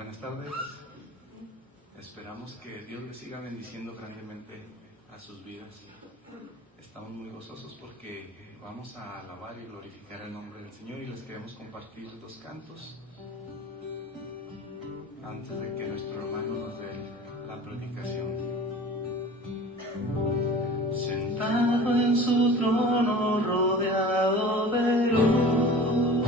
Buenas tardes. Esperamos que Dios les siga bendiciendo grandemente a sus vidas. Estamos muy gozosos porque vamos a alabar y glorificar el nombre del Señor y les queremos compartir 2 cantos antes de que nuestro hermano nos dé la predicación. Sentado en su trono rodeado de luz,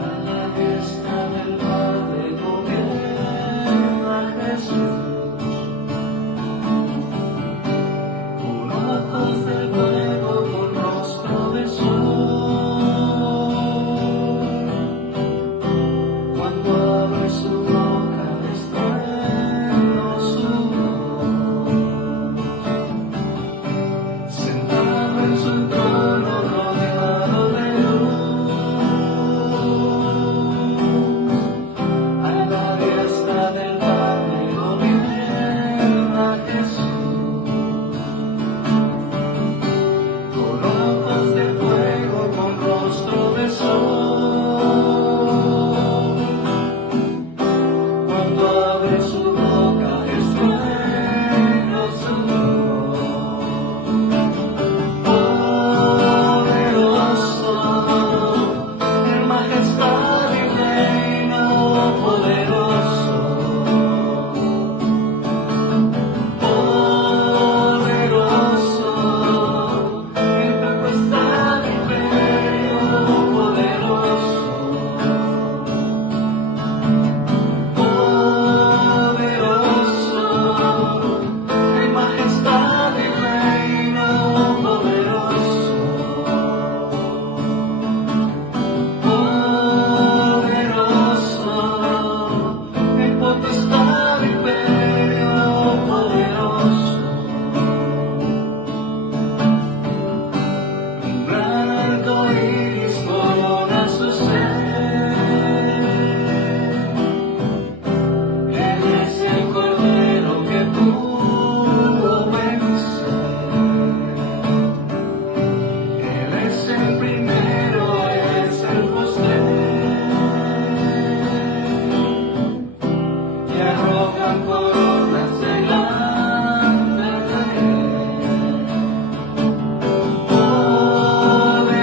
a la diestra del Padre gobierna Jesús. Con ojos de fuego, con rostro de sol, cuando abre su boca estruendo su voz. Sentado en su trono rodeado de luz, a la diestra del Padre gobierna Jesús. Con ojos de fuego, con rostro de sol, cuando abre su boca estruendo su voz. Poderoso, en majestad y reino poderoso. Poderoso, en majestad y reino poderoso. Poderoso, en majestad y reino poderoso. Poderoso, en potestad y imperio poderoso. Un gran arco iris corona su ser. Él es el Cordero que pudo vencer. Él es el primero, Él es el postrero. Y arrojan coronas delante de Él.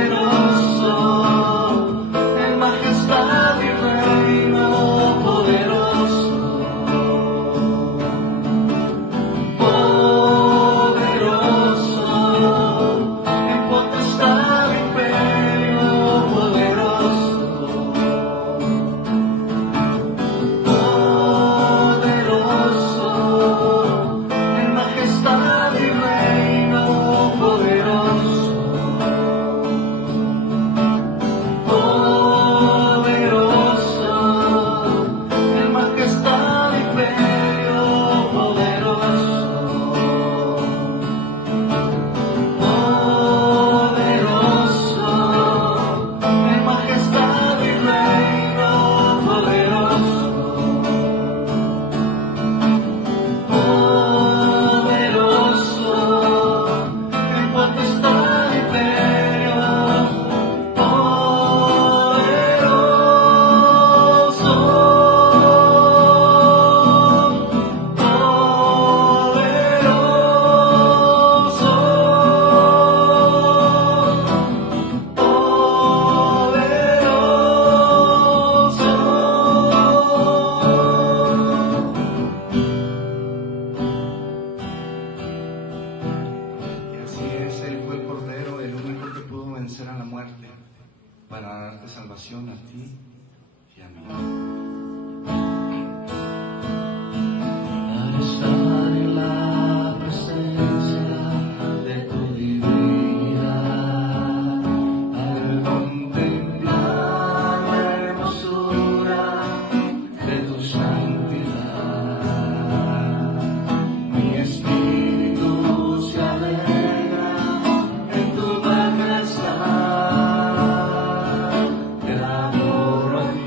Poderoso, en majestad y reino poderoso. Poderoso, en potestad y imperio poderoso. Poderoso, en majestad y reino poderoso. Poderoso, en majestad y imperio poderoso. Poderoso, en majestad y reino poderoso. Poderoso, en potestad y imperio poderoso. Y así es, Él fue el Cordero, el único que pudo vencer a la muerte para darte salvación a ti y a mí. Al estar en la presencia de tu divinidad, al contemplar la hermosura de tu santidad, mi espíritu se alegra en tu majestad. Te adoro a ti.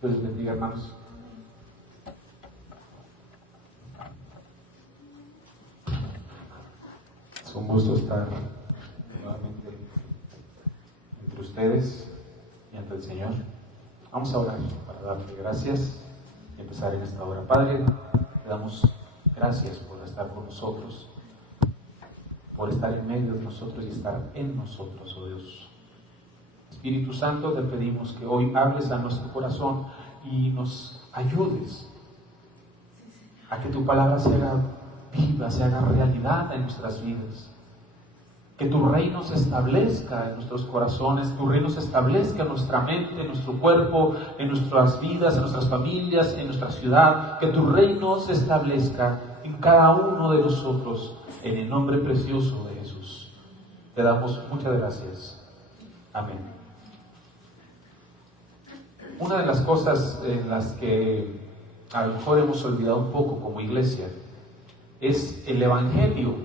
Dios les bendiga, hermanos. Es un gusto estar nuevamente entre ustedes y ante el Señor. Vamos a orar para darle gracias y empezar en esta hora. Padre, te damos gracias por estar con nosotros, por estar en medio de nosotros y estar en nosotros, oh Dios. Espíritu Santo, te pedimos que hoy hables a nuestro corazón y nos ayudes a que tu palabra se haga viva, se haga realidad en nuestras vidas. Que tu reino se establezca en nuestros corazones, tu reino se establezca en nuestra mente, en nuestro cuerpo, en nuestras vidas, en nuestras familias, en nuestra ciudad. Que tu reino se establezca en cada uno de nosotros, en el nombre precioso de Jesús. Te damos muchas gracias. Amén. Una de las cosas en las que a lo mejor hemos olvidado un poco como iglesia es el evangelio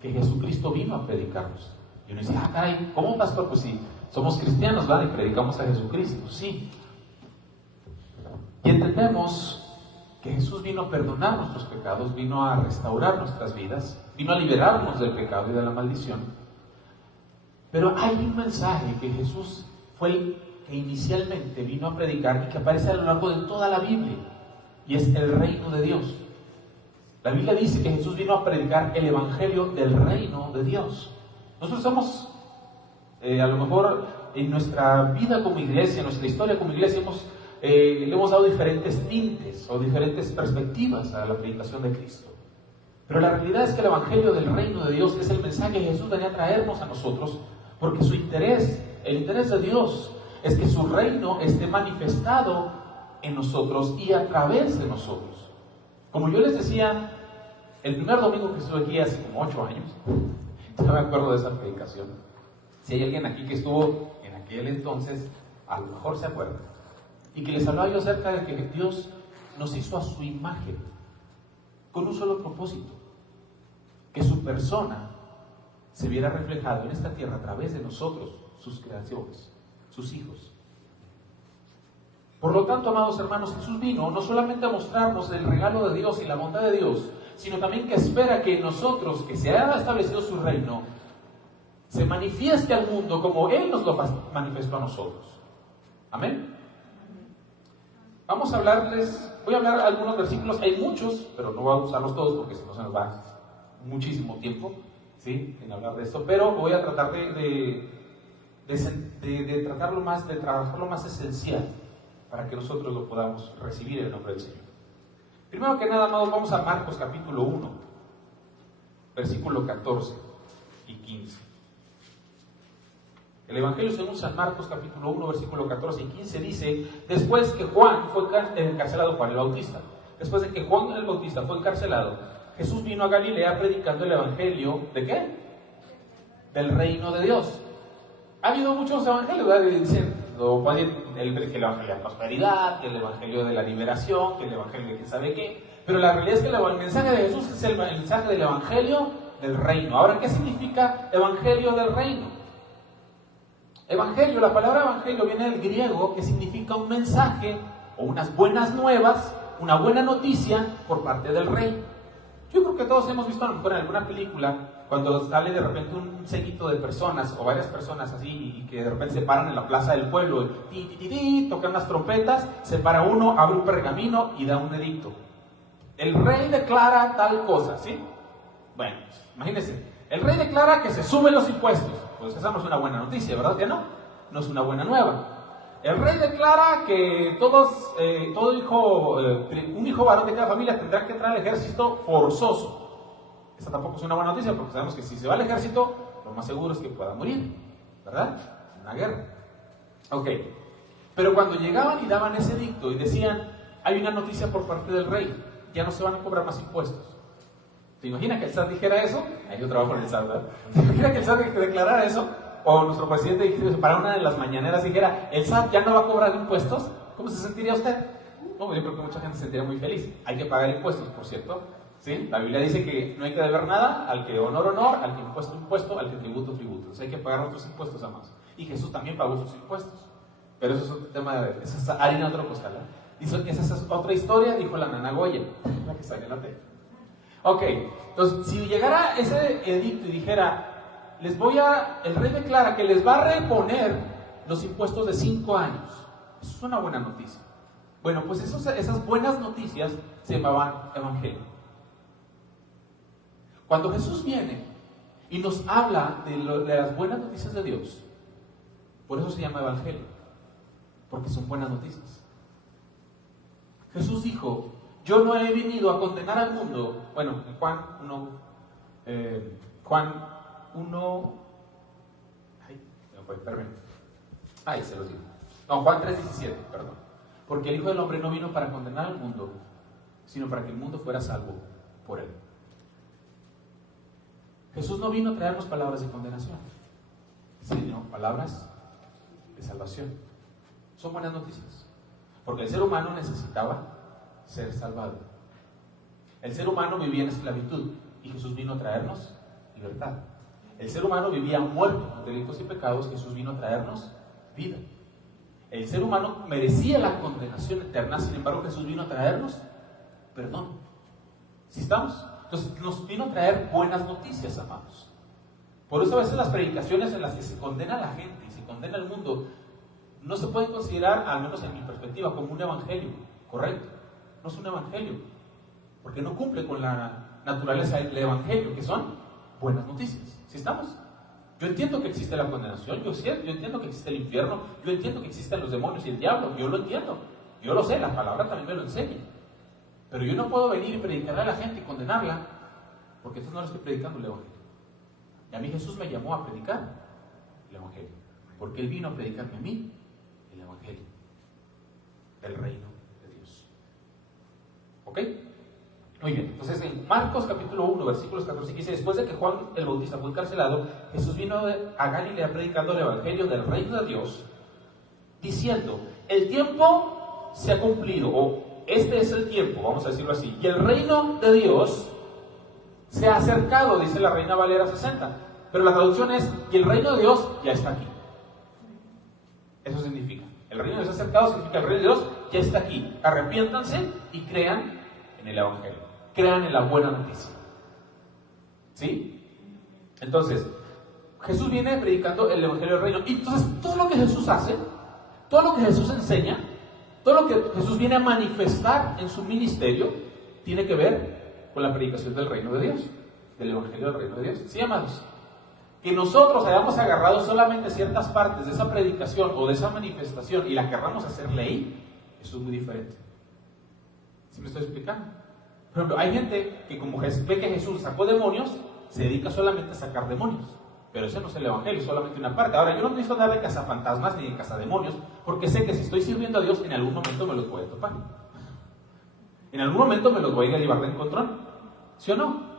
que Jesucristo vino a predicarnos. Y uno dice, caray, ¿cómo, pastor? Pues sí, somos cristianos, ¿verdad? Y predicamos a Jesucristo, sí. Y entendemos que Jesús vino a perdonar nuestros pecados, vino a restaurar nuestras vidas, vino a liberarnos del pecado y de la maldición. Pero hay un mensaje que Jesús fue el que inicialmente vino a predicar y que aparece a lo largo de toda la Biblia, y es el reino de Dios. La Biblia dice que Jesús vino a predicar el evangelio del reino de Dios. Nosotros somos, a lo mejor en nuestra vida como iglesia, en nuestra historia como iglesia, le hemos dado diferentes tintes o diferentes perspectivas a la predicación de Cristo. Pero la realidad es que el evangelio del reino de Dios es el mensaje que Jesús venía a traernos a nosotros, Porque su interés, el interés de Dios, es que su reino esté manifestado en nosotros y a través de nosotros. Como yo les decía, el primer domingo que estuve aquí hace como 8 años, no me acuerdo de esa predicación. Si hay alguien aquí que estuvo en aquel entonces, a lo mejor se acuerda. Y que les hablaba yo acerca de que Dios nos hizo a su imagen, con un solo propósito: que su persona se viera reflejado en esta tierra a través de nosotros, sus creaciones, sus hijos. Por lo tanto, amados hermanos, Jesús vino no solamente a mostrarnos el regalo de Dios y la bondad de Dios, sino también que espera que nosotros, que se haya establecido su reino, se manifieste al mundo como Él nos lo manifestó a nosotros. Amén. Vamos a hablarles, voy a hablar algunos versículos, hay muchos, pero no voy a usarlos todos porque si no se nos va muchísimo tiempo, ¿sí?, en hablar de esto, pero voy a tratar de tratarlo más, de trabajar lo más esencial para que nosotros lo podamos recibir en el nombre del Señor. Primero que nada, amados, vamos a Marcos capítulo 1, versículo 14 y 15. El Evangelio según San Marcos capítulo 1, versículo 14 y 15 dice: después que Juan fue encarcelado, Juan el Bautista, después de que Juan el Bautista fue encarcelado, Jesús vino a Galilea predicando el Evangelio, ¿de qué? Del reino de Dios. Ha habido muchos evangelios, ¿verdad? Dicen, el Evangelio de la prosperidad, que el Evangelio de la liberación, que el Evangelio de quién sabe qué, pero la realidad es que el mensaje de Jesús es el mensaje del Evangelio del reino. Ahora, ¿qué significa Evangelio del reino? Evangelio, la palabra evangelio viene del griego, que significa un mensaje o unas buenas nuevas, una buena noticia por parte del rey. Yo creo que todos hemos visto a lo mejor en alguna película cuando sale de repente un séquito de personas o varias personas así y que de repente se paran en la plaza del pueblo, tocan las trompetas, se para uno, abre un pergamino y da un edicto. El rey declara tal cosa, ¿sí? Bueno, imagínense, el rey declara que se suben los impuestos. Pues esa no es una buena noticia, ¿verdad que no? No es una buena nueva. El rey declara que todo hijo, un hijo varón de cada familia tendrá que entrar al ejército forzoso. Esa tampoco es una buena noticia, porque sabemos que si se va al ejército, lo más seguro es que pueda morir, ¿verdad? En una guerra. Ok, pero cuando llegaban y daban ese edicto y decían: hay una noticia por parte del rey, ya no se van a cobrar más impuestos. ¿Te imaginas que el SAT dijera eso? Hay un trabajo en el SAT, ¿verdad? ¿Te imaginas que el SAT declarara eso? O nuestro presidente para una de las mañaneras dijera: el SAT ya no va a cobrar impuestos. ¿Cómo se sentiría usted? No, yo creo que mucha gente se sentiría muy feliz. Hay que pagar impuestos, por cierto, ¿sí? La Biblia dice que no hay que deber nada, al que honor, al que impuesto, al que tributo. Entonces hay que pagar nuestros impuestos, amados. Y Jesús también pagó sus impuestos. Pero eso es otro tema, esa es harina de otro costal, ¿eh? Esa es otra historia, dijo la nana Goya, la que sale en la tele. Ok, entonces si llegara ese edicto y dijera: el rey declara que les va a reponer los impuestos de 5 años. Eso es una buena noticia. Bueno, pues esas buenas noticias se llamaban evangelio. Cuando Jesús viene y nos habla de las buenas noticias de Dios, por eso se llama evangelio, porque son buenas noticias. Jesús dijo: yo no he venido a condenar al mundo. Bueno, en Juan 1, se los digo. No, Juan 3:17, perdón. Porque el Hijo del Hombre no vino para condenar al mundo, sino para que el mundo fuera salvo por él. Jesús no vino a traernos palabras de condenación, sino palabras de salvación. Son buenas noticias, porque el ser humano necesitaba ser salvado. El ser humano vivía en esclavitud y Jesús vino a traernos libertad. El ser humano vivía muerto en delitos y pecados, Jesús vino a traernos vida. El ser humano merecía la condenación eterna, sin embargo Jesús vino a traernos perdón. ¿Sí estamos? Entonces nos vino a traer buenas noticias, amados. Por eso a veces las predicaciones en las que se condena a la gente y se condena al mundo no se pueden considerar, al menos en mi perspectiva, como un evangelio, ¿correcto? No es un evangelio, porque no cumple con la naturaleza del evangelio, que son buenas noticias. ¿Sí estamos? Yo entiendo que existe la condenación, yo entiendo que existe el infierno, yo entiendo que existen los demonios y el diablo, yo lo entiendo, yo lo sé, la palabra también me lo enseña. Pero yo no puedo venir y predicarle a la gente y condenarla, porque entonces no le estoy predicando el evangelio. Y a mí Jesús me llamó a predicar el Evangelio. Porque Él vino a predicarme a mí el Evangelio del reino de Dios. ¿Ok? Muy bien, entonces en Marcos capítulo 1, versículos 14 y 15, después de que Juan el Bautista fue encarcelado, Jesús vino a Galilea predicando el Evangelio del reino de Dios, diciendo: el tiempo se ha cumplido, o este es el tiempo, vamos a decirlo así, y el reino de Dios se ha acercado, dice la Reina Valera 60, pero la traducción es: y el reino de Dios ya está aquí. Eso significa, el reino de Dios acercado significa el reino de Dios ya está aquí. Arrepiéntanse y crean en el Evangelio, crean en la buena noticia. ¿Sí? Entonces, Jesús viene predicando el Evangelio del reino. Y entonces todo lo que Jesús hace, todo lo que Jesús enseña, todo lo que Jesús viene a manifestar en su ministerio, tiene que ver con la predicación del reino de Dios, del Evangelio del reino de Dios. ¿Sí, amados? Que nosotros hayamos agarrado solamente ciertas partes de esa predicación o de esa manifestación y la querramos hacer ley, eso es muy diferente. ¿Sí me estoy explicando? Por ejemplo, hay gente que como ve que Jesús sacó demonios, se dedica solamente a sacar demonios. Pero ese no es el Evangelio, es solamente una parte. Ahora, yo no necesito andar de cazafantasmas ni de cazademonios, porque sé que si estoy sirviendo a Dios, en algún momento me los voy a topar. En algún momento me los voy a llevar de encontrón. ¿Sí o no?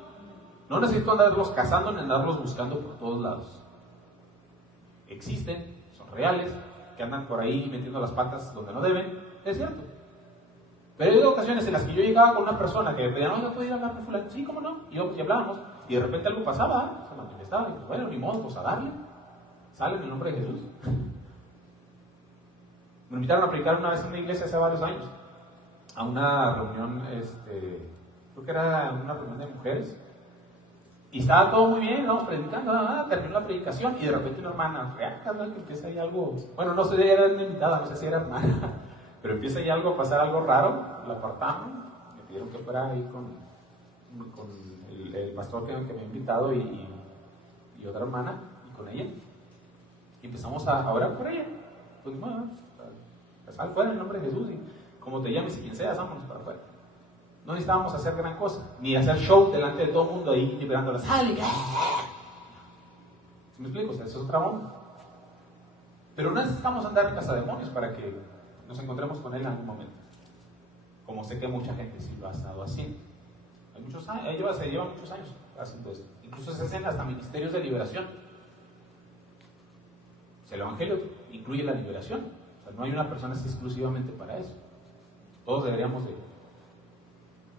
No necesito andarlos cazando ni andarlos buscando por todos lados. Existen, son reales, que andan por ahí metiendo las patas donde no deben, es cierto. Pero hay ocasiones en las que yo llegaba con una persona que me pedía: no, yo puedo ir a hablar con fulano. Sí, cómo no. Y yo, pues, y hablábamos, y de repente algo pasaba, se manifestaba, y pues bueno, ni modo, pues a darle. Sale en el nombre de Jesús. Me invitaron a predicar una vez en una iglesia hace varios años, a una reunión, creo que era una reunión de mujeres, y estaba todo muy bien, estábamos predicando, terminó la predicación, y de repente una hermana, que empieza ahí algo, bueno, no sé si era una invitada, no sé si era hermana, pero empieza ahí algo a pasar, algo raro, la apartamos, me pidieron que fuera ahí con el pastor que me había invitado y otra hermana, y con ella, y empezamos a orar por ella. Pues bueno, sal fuera en el nombre de Jesús, y como te llames y quien seas, vámonos para afuera. No necesitábamos hacer gran cosa, ni hacer show delante de todo el mundo ahí liberando las sal. ¿Sí me explico? O sea, eso es otra onda. Pero no necesitamos andar en cazademonios para que nos encontremos con él en algún momento. Como sé que mucha gente sí lo ha estado haciendo. Hay muchos años, se lleva muchos años haciendo esto. Incluso se hacen hasta ministerios de liberación. O sea, el Evangelio incluye la liberación. O sea, no hay una persona exclusivamente para eso. Todos deberíamos de...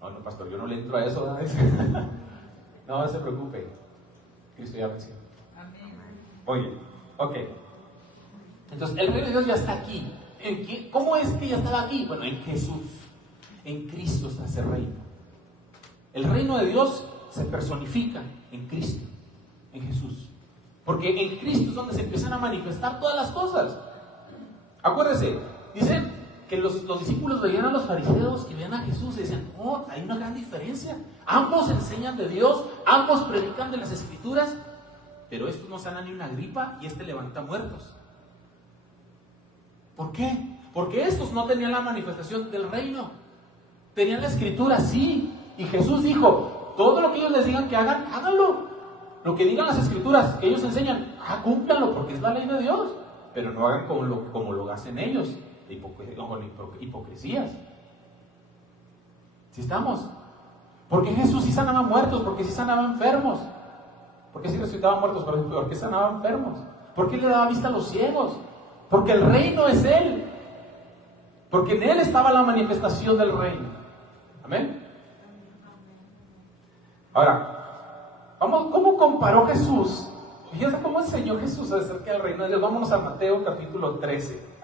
No, pastor, yo no le entro a eso. No se preocupe. Cristo ya venció. Oye, ok. Entonces, el reino de Dios ya está aquí. ¿Cómo es que ya estaba aquí? Bueno, en Jesús. En Cristo está ese reino. El reino de Dios se personifica en Cristo, en Jesús. Porque en Cristo es donde se empiezan a manifestar todas las cosas. Acuérdense, dicen que los discípulos veían a los fariseos y veían a Jesús y decían: oh, hay una gran diferencia. Ambos enseñan de Dios, ambos predican de las Escrituras, pero estos no sanan ni una gripa y este levanta muertos. ¿Por qué? Porque estos no tenían la manifestación del reino. Tenían la Escritura, sí. Y Jesús dijo: todo lo que ellos les digan que hagan, háganlo. Lo que digan las Escrituras, que ellos enseñan, cúmplanlo, porque es la ley de Dios. Pero no hagan como lo hacen ellos, con hipocresías. ¿Sí estamos? ¿Por qué Jesús sí sanaba muertos? ¿Por qué sí sanaba enfermos? ¿Por qué sí resucitaba muertos? ¿Por qué sanaba enfermos? ¿Por qué le daba vista a los ciegos? Porque el reino es Él. Porque en Él estaba la manifestación del reino. ¿Amén? Ahora, ¿cómo comparó Jesús? Fíjense cómo enseñó Jesús acerca del reino de Dios. Vámonos a Mateo capítulo 13.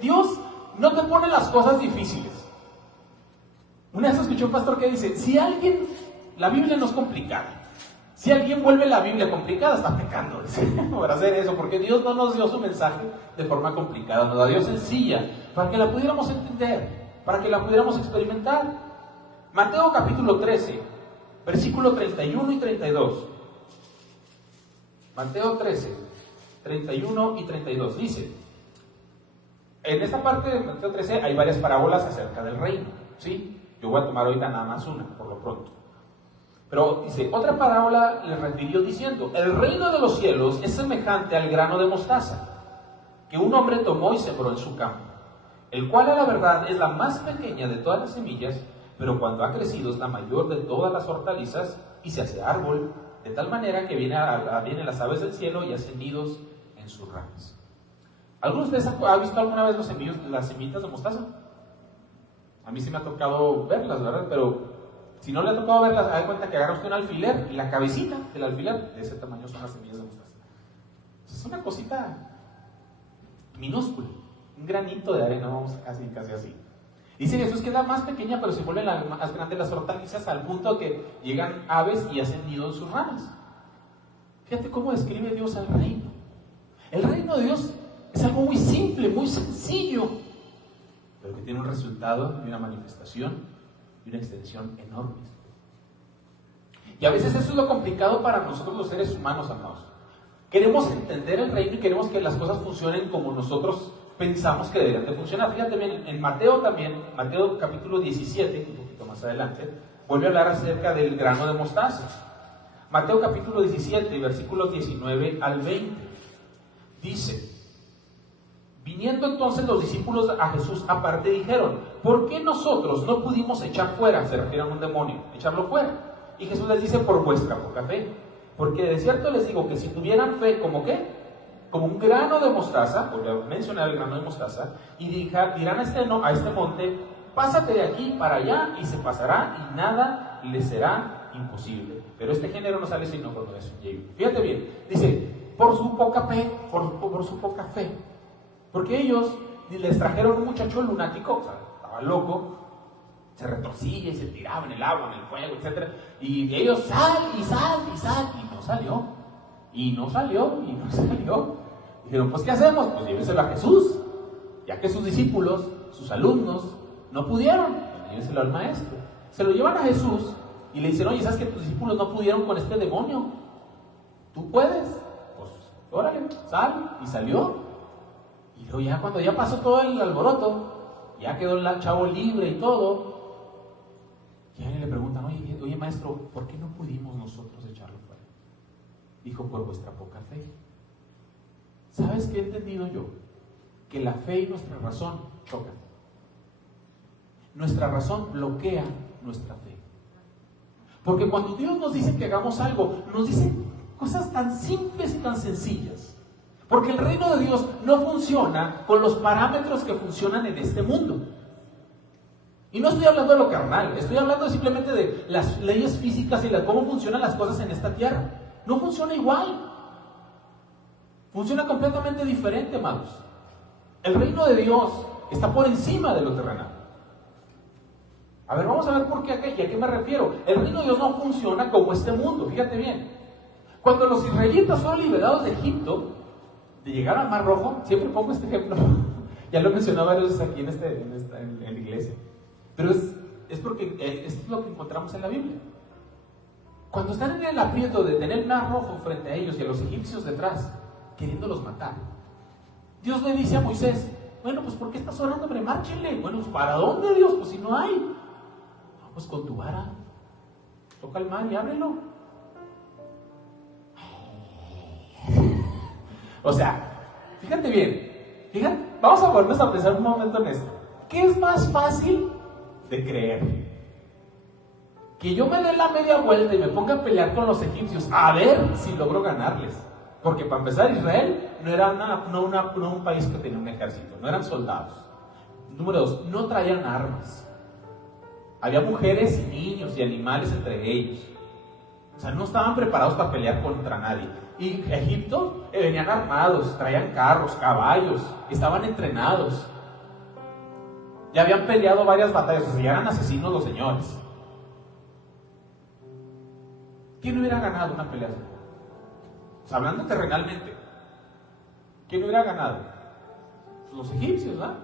Dios no te pone las cosas difíciles. Una vez escuché un pastor que dice: la Biblia no es complicada. Si alguien vuelve la Biblia complicada, está pecando por hacer eso, porque Dios no nos dio su mensaje de forma complicada, nos la dio sencilla, para que la pudiéramos entender, para que la pudiéramos experimentar. Mateo capítulo 13, versículo 31 y 32. Mateo 13, 31 y 32, dice: en esta parte de Mateo 13 hay varias parábolas acerca del reino, ¿sí? Yo voy a tomar ahorita nada más una, por lo pronto. Pero dice, otra parábola le refirió diciendo, el reino de los cielos es semejante al grano de mostaza, que un hombre tomó y sembró en su campo, el cual a la verdad es la más pequeña de todas las semillas, pero cuando ha crecido es la mayor de todas las hortalizas y se hace árbol, de tal manera que vienen las aves del cielo y hacen nidos en sus ramas. ¿Algunos de ustedes han visto alguna vez las semillitas de mostaza? A mí sí me ha tocado verlas, ¿verdad? Pero si no le ha tocado verlas, haga cuenta que agarra usted un alfiler y la cabecita del alfiler, de ese tamaño son las semillas de mostaza. Es una cosita minúscula, un granito de arena, vamos casi así. Dice Jesús que es la más pequeña, pero se vuelven las más grandes las hortalizas al punto que llegan aves y hacen nido en sus ramas. Fíjate cómo describe Dios al reino. El reino de Dios es algo muy simple, muy sencillo, pero que tiene un resultado y una manifestación y una extensión enorme. Y a veces eso es lo complicado para nosotros los seres humanos, amados. Queremos entender el reino y queremos que las cosas funcionen como nosotros pensamos que deberían de funcionar. Fíjate bien, en Mateo también, Mateo capítulo 17, un poquito más adelante, vuelve a hablar acerca del grano de mostaza. Mateo capítulo 17, versículos 19 al 20, dice, viniendo entonces los discípulos a Jesús aparte dijeron, ¿por qué nosotros no pudimos echar fuera? Se refiere a un demonio, echarlo fuera. Y Jesús les dice, por vuestra poca fe. Porque de cierto les digo que si tuvieran fe, ¿como qué? Como un grano de mostaza, porque mencionar el grano de mostaza, y dirán a este monte, pásate de aquí para allá, y se pasará, y nada le será imposible. Pero este género no sale sino cuando es un llego. Fíjate bien, dice, por su poca fe, por su poca fe. Porque ellos les trajeron un muchacho lunático, o sea, estaba loco, se retorcía y se tiraba en el agua, en el fuego, etc. Y ellos sal, y no salió. Y no salió. Dijeron, pues ¿qué hacemos? Pues llévenselo a Jesús. Ya que sus discípulos, sus alumnos, no pudieron, pues llévenselo al maestro. Se lo llevan a Jesús y le dicen, oye, ¿sabes que tus discípulos no pudieron con este demonio? ¿Tú puedes? Pues órale, sal. Y salió. Y luego ya cuando ya pasó todo el alboroto, ya quedó el chavo libre y todo, y a él le preguntan, oye maestro, ¿por qué no pudimos nosotros echarlo fuera? Dijo, por vuestra poca fe. ¿Sabes qué he entendido yo? Que la fe y nuestra razón chocan. Nuestra razón bloquea nuestra fe. Porque cuando Dios nos dice que hagamos algo, nos dice cosas tan simples y tan sencillas. Porque el reino de Dios no funciona con los parámetros que funcionan en este mundo. Y no estoy hablando de lo carnal, estoy hablando simplemente de las leyes físicas y de cómo funcionan las cosas en esta tierra. No funciona igual. Funciona completamente diferente, amados. El reino de Dios está por encima de lo terrenal. A ver, vamos a ver por qué acá y a qué me refiero. El reino de Dios no funciona como este mundo, fíjate bien. Cuando los israelitas fueron liberados de Egipto, de llegar al Mar Rojo, siempre pongo este ejemplo, ya lo he mencionado varias veces aquí en la iglesia, pero es porque esto es lo que encontramos en la Biblia. Cuando están en el aprieto de tener el Mar Rojo frente a ellos y a los egipcios detrás, queriéndolos matar, Dios le dice a Moisés, bueno, pues ¿por qué estás orando? Hombre, márchenle. Bueno, pues ¿para dónde, Dios? Pues si no hay. No, pues con tu vara, toca el mar y ábrelo. O sea, fíjate bien, vamos a ponernos a pensar un momento en esto. ¿Qué es más fácil de creer? Que yo me dé la media vuelta y me ponga a pelear con los egipcios, a ver si logro ganarles. Porque para empezar, Israel no era un país que tenía un ejército, no eran soldados. Número 2, no traían armas. Había mujeres y niños y animales entre ellos. O sea, no estaban preparados para pelear contra nadie. Y Egipto venían armados, traían carros, caballos, estaban entrenados. Ya habían peleado varias batallas, o sea, ya eran asesinos los señores. ¿Quién hubiera ganado una pelea así? O sea, hablando terrenalmente, ¿quién hubiera ganado? Los egipcios, ¿verdad?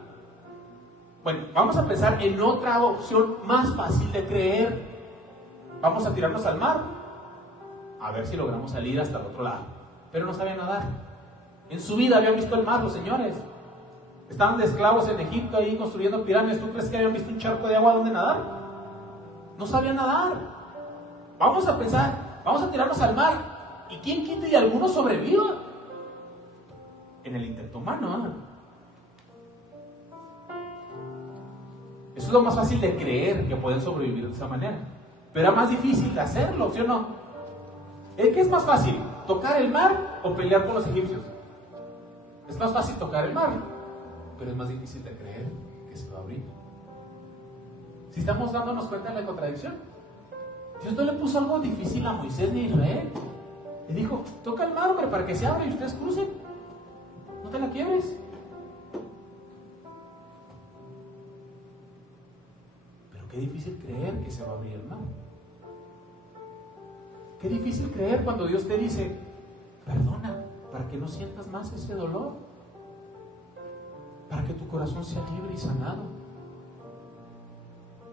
Bueno, vamos a pensar en otra opción más fácil de creer. Vamos a tirarnos al mar, a ver si logramos salir hasta el otro lado. Pero no sabían nadar. En su vida habían visto el mar los señores. Estaban de esclavos en Egipto ahí construyendo pirámides. ¿Tú crees que habían visto un charco de agua donde nadar? No sabían nadar. Vamos a pensar, vamos a tirarnos al mar. ¿Y quién quita y alguno sobreviva? En el intento humano, Eso es lo más fácil de creer, que pueden sobrevivir de esa manera. Pero era más difícil de hacerlo, ¿sí o no? ¿Qué es más fácil? ¿Tocar el mar o pelear con los egipcios? Es más fácil tocar el mar, pero es más difícil de creer que se va a abrir. Si estamos dándonos cuenta de la contradicción. Dios no le puso algo difícil a Moisés ni a Israel. Le dijo, toca el mar, hombre, para que se abra y ustedes crucen. No te la quiebres. Pero qué difícil creer que se va a abrir el mar. Qué difícil creer cuando Dios te dice, perdona, para que no sientas más ese dolor, para que tu corazón sea libre y sanado.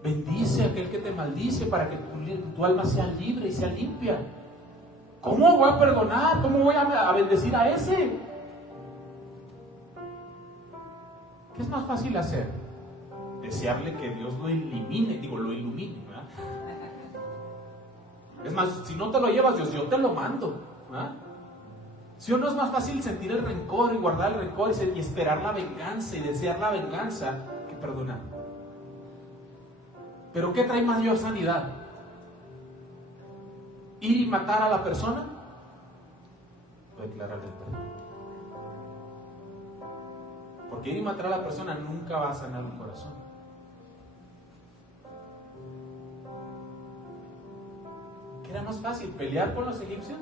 Bendice a aquel que te maldice para que tu alma sea libre y sea limpia. ¿Cómo voy a perdonar? ¿Cómo voy a bendecir a ese? ¿Qué es más fácil hacer? Desearle que Dios lo ilumine, ¿verdad? Es más, si no te lo llevas, Dios, yo te lo mando, ¿verdad? ¿Sí o no es más fácil sentir el rencor y guardar el rencor y esperar la venganza y desear la venganza que perdonar? ¿Pero qué trae mayor sanidad? ¿Ir y matar a la persona? O declararle el perdón. Porque ir y matar a la persona nunca va a sanar un corazón. ¿Qué era más fácil? ¿Pelear con los egipcios?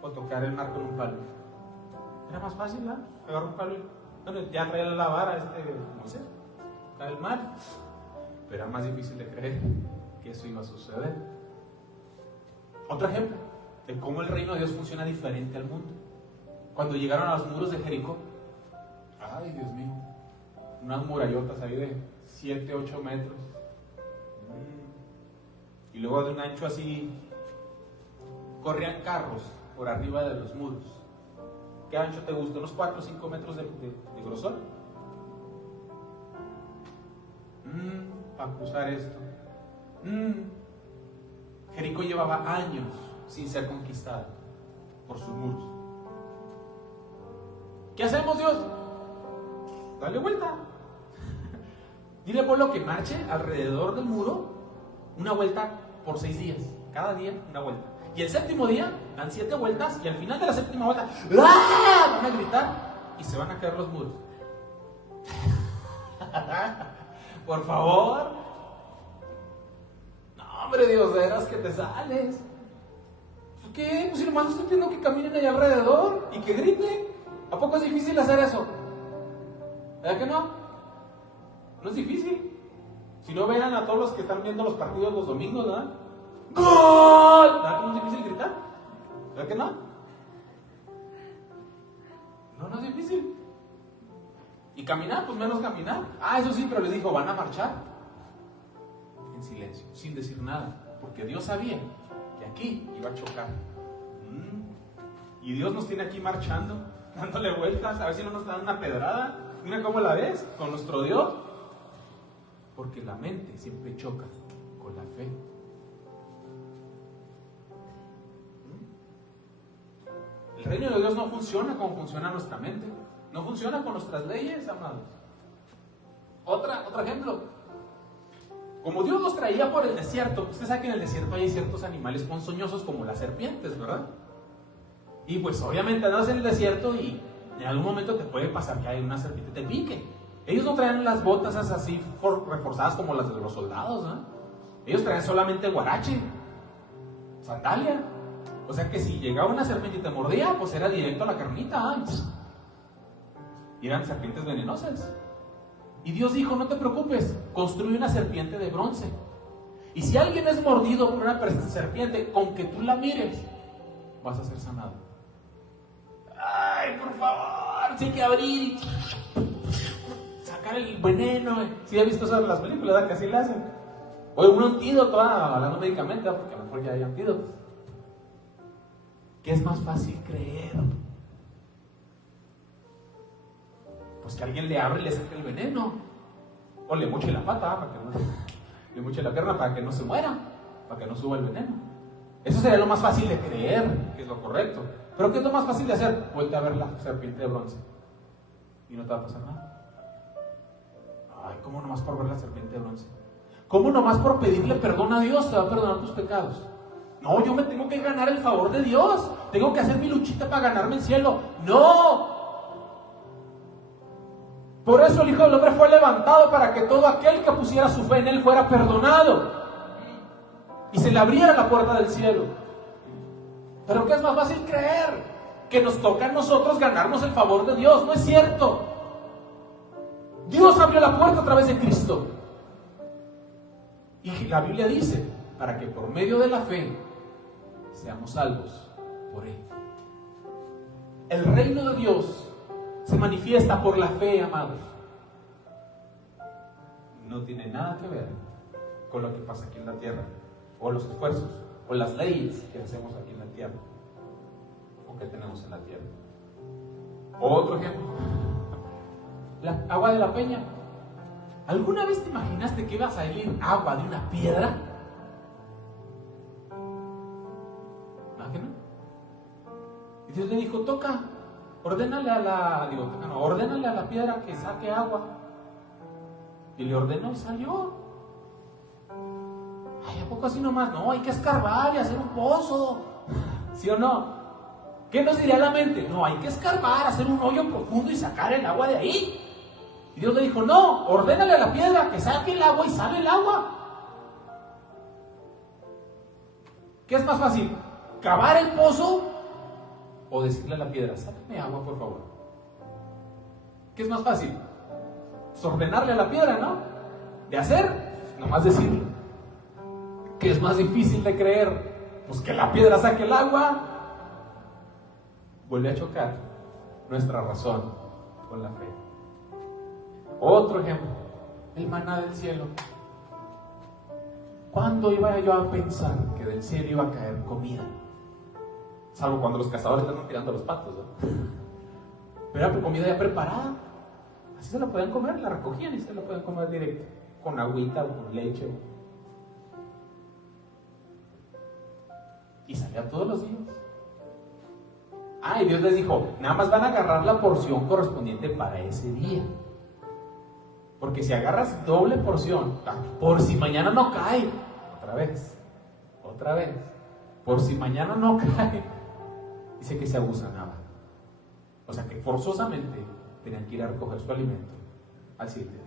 ¿O tocar el mar con un palo? Era más fácil, ¿verdad? Agarrar un palo y... Bueno, ya traía la vara Moisés. Tocar el mar. Pero era más difícil de creer que eso iba a suceder. Otro ejemplo de cómo el reino de Dios funciona diferente al mundo. Cuando llegaron a los muros de Jericó, ay Dios mío, unas murallotas ahí de 7, 8 metros. Y luego de un ancho así, corrían carros por arriba de los muros. ¿Qué ancho te gusta? ¿Unos 4 o 5 metros de grosor? Para cruzar esto. Jericó llevaba años sin ser conquistada por sus muros. ¿Qué hacemos, Dios? Dale vuelta. Dile al pueblo que marche alrededor del muro una vuelta por 6 días. Cada día una vuelta. Y el séptimo día dan 7 vueltas y al final de la séptima vuelta van a gritar y se van a caer los muros. Por favor. No, hombre, Dios, de veras que te sales. ¿Qué? Pues si nomás estoy pidiendo que caminen allá alrededor y que griten. ¿A poco es difícil hacer eso? ¿Verdad que no? No es difícil. Si no, vean a todos los que están viendo los partidos los domingos, ¿verdad? ¡Gol! ¿Verdad que no es difícil gritar? ¿Verdad que no? No es difícil. Y caminar, pues menos caminar. Eso sí, pero les dijo, van a marchar en silencio, sin decir nada, porque Dios sabía que aquí iba a chocar. Y Dios nos tiene aquí marchando, dándole vueltas, a ver si no nos dan una pedrada. Mira cómo la ves, con nuestro Dios. Porque la mente siempre choca con la fe. El reino de Dios no funciona como funciona nuestra mente. No funciona con nuestras leyes, amados. Otro ejemplo. Como Dios los traía por el desierto, usted sabe que en el desierto hay ciertos animales ponzoñosos como las serpientes, ¿verdad? Y pues obviamente andas en el desierto y en algún momento te puede pasar que hay una serpiente que te pique. Ellos no traen las botas así reforzadas como las de los soldados, ¿no? Ellos traen solamente guarache, sandalia. O sea que si llegaba una serpiente y te mordía, pues era directo a la carnita. Y eran serpientes venenosas. Y Dios dijo, no te preocupes, construye una serpiente de bronce. Y si alguien es mordido por una serpiente, con que tú la mires, vas a ser sanado. Ay, por favor, sí hay que abrir y sacar el veneno. ¿Sí has visto eso en las películas, ¿verdad? Que así le hacen. O un antídoto, hablando de medicamentos, porque a lo mejor ya hay antídotos. ¿Qué es más fácil creer? Pues que alguien le abre y le saque el veneno. O le moche la pata, para que no, le moche la pierna para que no se muera, para que no suba el veneno. Eso sería lo más fácil de creer, que es lo correcto. Pero ¿qué es lo más fácil de hacer? Voltea a ver la serpiente de bronce y no te va a pasar nada. Ay, ¿cómo nomás por ver la serpiente de bronce? ¿Cómo nomás por pedirle perdón a Dios te va a perdonar tus pecados? No, yo me tengo que ganar el favor de Dios. Tengo que hacer mi luchita para ganarme el cielo. ¡No! Por eso el Hijo del Hombre fue levantado, para que todo aquel que pusiera su fe en Él fuera perdonado y se le abriera la puerta del cielo. Pero ¿qué es más fácil creer? Que nos toca a nosotros ganarnos el favor de Dios. No es cierto. Dios abrió la puerta a través de Cristo. Y la Biblia dice, para que por medio de la fe seamos salvos por Él. El reino de Dios se manifiesta por la fe, amados. No tiene nada que ver con lo que pasa aquí en la tierra, o los esfuerzos, o las leyes que hacemos aquí en la tierra, o que tenemos en la tierra. Otro ejemplo, la agua de la peña. ¿Alguna vez te imaginaste que iba a salir agua de una piedra? ¿No que no? Y Dios le dijo, ordénale a la piedra que saque agua. Y le ordenó y salió. Ay, ¿a poco así nomás? No, hay que escarbar y hacer un pozo. ¿Sí o no? ¿Qué nos diría la mente? No, hay que escarbar, hacer un hoyo profundo y sacar el agua de ahí. Y Dios le dijo, no, ordénale a la piedra que saque el agua y sale el agua. ¿Qué es más fácil? ¿Cavar el pozo o decirle a la piedra, sácame agua por favor? ¿Qué es más fácil? Pues ordenarle a la piedra, ¿no? De hacer, nomás decirle. ¿Qué es más difícil de creer? Pues que la piedra saque el agua. Vuelve a chocar nuestra razón con la fe. Otro ejemplo, el maná del cielo. ¿Cuándo iba yo a pensar que del cielo iba a caer comida? Salvo cuando los cazadores estaban tirando los patos, ¿no? Pero era comida ya preparada. Así se la podían comer, la recogían y se la podían comer directo, con agüita o con leche. Y salía todos los días. Y Dios les dijo, nada más van a agarrar la porción correspondiente para ese día. Porque si agarras doble porción, por si mañana no cae, otra vez, por si mañana no cae, dice que se abusanaba. O sea que forzosamente tenían que ir a recoger su alimento al siguiente día.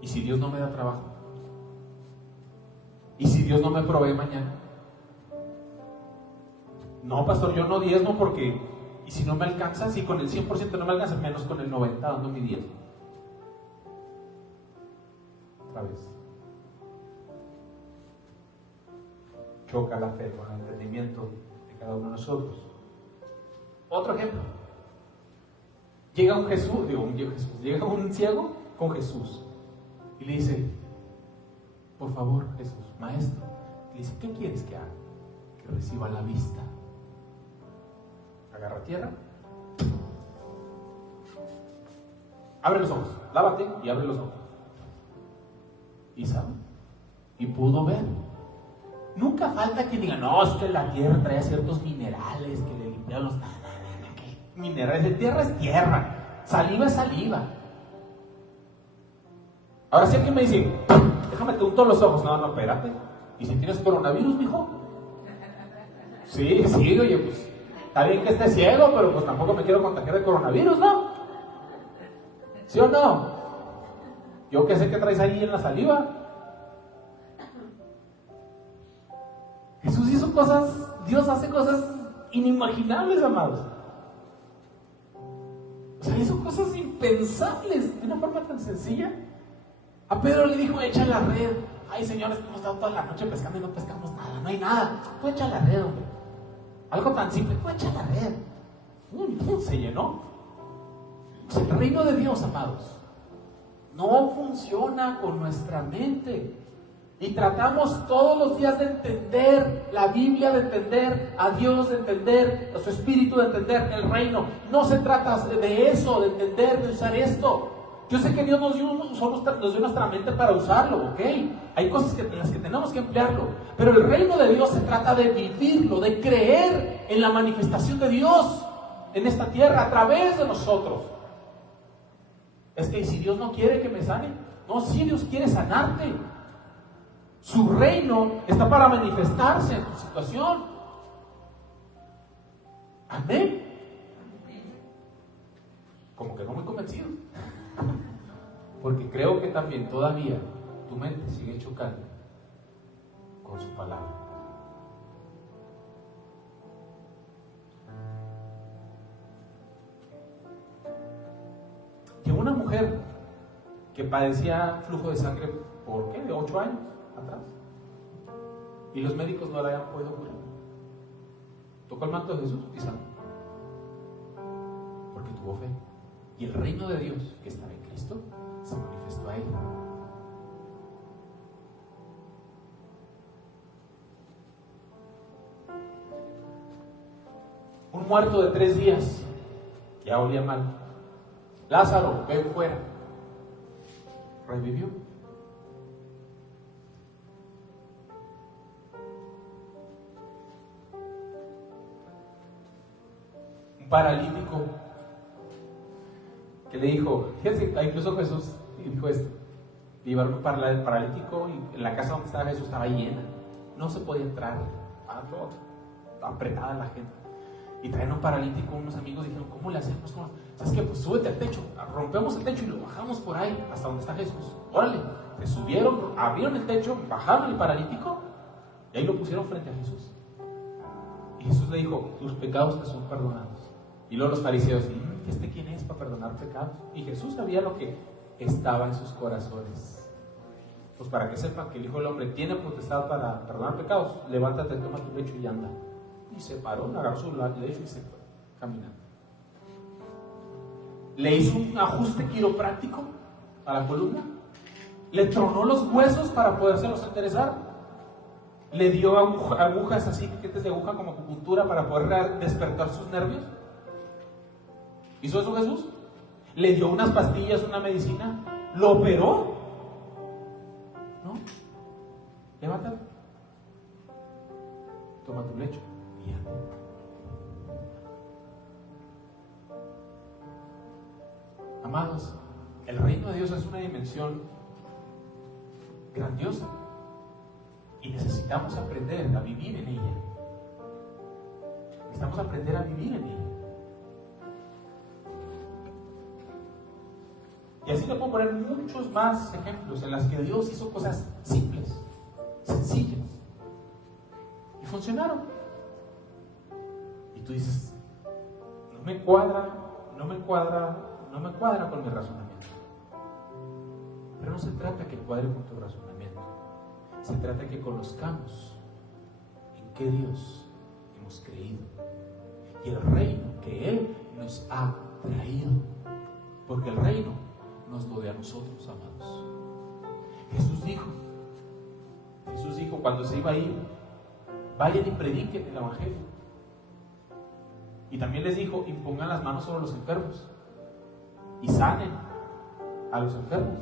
¿Y si Dios no me da trabajo? ¿Y si Dios no me provee mañana? No, pastor, yo no diezmo porque... ¿Y si no me alcanza? Si con el 100% no me alcanza, menos con el 90% dando mi diezmo. Otra vez. Choca la fe con el entendimiento de cada uno de nosotros. Otro ejemplo. Llega un ciego con Jesús y le dice, por favor, Jesús, maestro, le dice, ¿qué quieres que haga? Que reciba la vista. Agarra tierra, abre los ojos, lávate y abre los ojos. Y sabe, y pudo ver. Nunca falta quien diga, no, es que la tierra trae ciertos minerales que le limpian los... No, ¿qué minerales? De tierra es tierra, saliva es saliva. Ahora si alguien me dice, déjame te unto los ojos. No, espérate. ¿Y si tienes coronavirus, mijo? Sí, oye, pues está bien que esté ciego, pero pues tampoco me quiero contagiar de coronavirus, ¿no? ¿Sí o no? Yo qué sé que traes ahí en la saliva. Jesús hizo cosas, Dios hace cosas inimaginables, amados. O sea, hizo cosas impensables de una forma tan sencilla. A Pedro le dijo, echa la red. Ay, señores, hemos estado toda la noche pescando y no pescamos nada, no hay nada. Tú echa la red, hombre. Algo tan simple, tú echa la red. Se llenó. Pues el reino de Dios, amados, no funciona con nuestra mente. Y tratamos todos los días de entender la Biblia, de entender a Dios, de entender a su Espíritu, de entender el reino. No se trata de eso, de entender, de usar esto. Yo sé que Dios nos dio nuestra mente para usarlo, ¿ok? Hay cosas en las que tenemos que emplearlo. Pero el reino de Dios se trata de vivirlo, de creer en la manifestación de Dios en esta tierra a través de nosotros. Es que si Dios no quiere que me sane, no, si Dios quiere sanarte. Su reino está para manifestarse en tu situación. Amén. Como que no muy convencido. Porque creo que también todavía tu mente sigue chocando con su palabra. Que una mujer que padecía flujo de sangre, ¿por qué? De 8 años atrás. Y los médicos no la habían podido curar. Tocó el manto de Jesús y sanó. Porque tuvo fe. Y el reino de Dios que estaba en Cristo se manifestó a ella. Un muerto de 3 días, ya olía mal. Lázaro, ven fuera. Revivió. Un paralítico que le dijo, fíjense, incluso Jesús dijo esto, llevaron un paralítico y en la casa donde estaba Jesús estaba llena, no se podía entrar, apretada la gente, y traen un paralítico. Unos amigos dijeron, ¿cómo le hacemos? ¿Sabes qué? Pues súbete al techo, rompemos el techo y lo bajamos por ahí hasta donde está Jesús. Órale, se subieron, abrieron el techo, bajaron el paralítico y ahí lo pusieron frente a Jesús. Y Jesús le dijo, tus pecados te son perdonados. Y luego los fariseos, ¿este quién es para perdonar pecados? Y Jesús sabía lo que estaba en sus corazones. Pues para que sepan que el Hijo del Hombre tiene potestad para perdonar pecados, levántate, toma tu lecho y anda. Y se paró, agarró su lecho y se fue caminando. Le hizo un ajuste quiropráctico a la columna, le tronó los huesos para podérselos enderezar, le dio agujas así, piquetes de aguja como acupuntura para poder despertar sus nervios. ¿Hizo eso Jesús? ¿Le dio unas pastillas, una medicina? ¿Lo operó? ¿No? Levántate. Toma tu lecho y anda. Amados, el reino de Dios es una dimensión grandiosa y necesitamos aprender a vivir en ella. Necesitamos aprender a vivir en ella. Y así le puedo poner muchos más ejemplos en las que Dios hizo cosas simples, sencillas, y funcionaron. Y tú dices, no me cuadra con mi razonamiento. Pero no se trata que cuadre con tu razonamiento. Se trata que conozcamos en qué Dios hemos creído y el reino que Él nos ha traído. Porque el reino nos lo dé a nosotros, amados. Jesús dijo cuando se iba a ir, vayan y prediquen el evangelio. Y también les dijo, impongan las manos sobre los enfermos y sanen a los enfermos.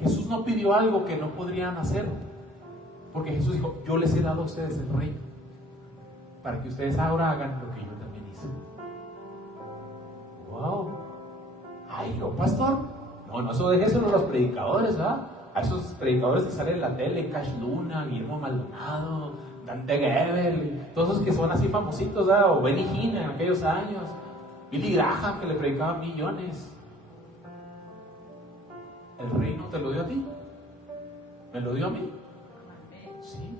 Jesús no pidió algo que no podrían hacer, porque Jesús dijo, yo les he dado a ustedes el reino para que ustedes ahora hagan lo que yo también hice. Wow. Ay, yo, pastor, no, eso déjeselo a los predicadores, ¿verdad? A esos predicadores que salen en la tele, Cash Luna, Guillermo Maldonado, Dante Gebel, todos esos que son así famositos, ¿verdad? O Benny Hinn en aquellos años, Billy Graham, que le predicaba millones. El reino te lo dio a ti, me lo dio a mí. Sí,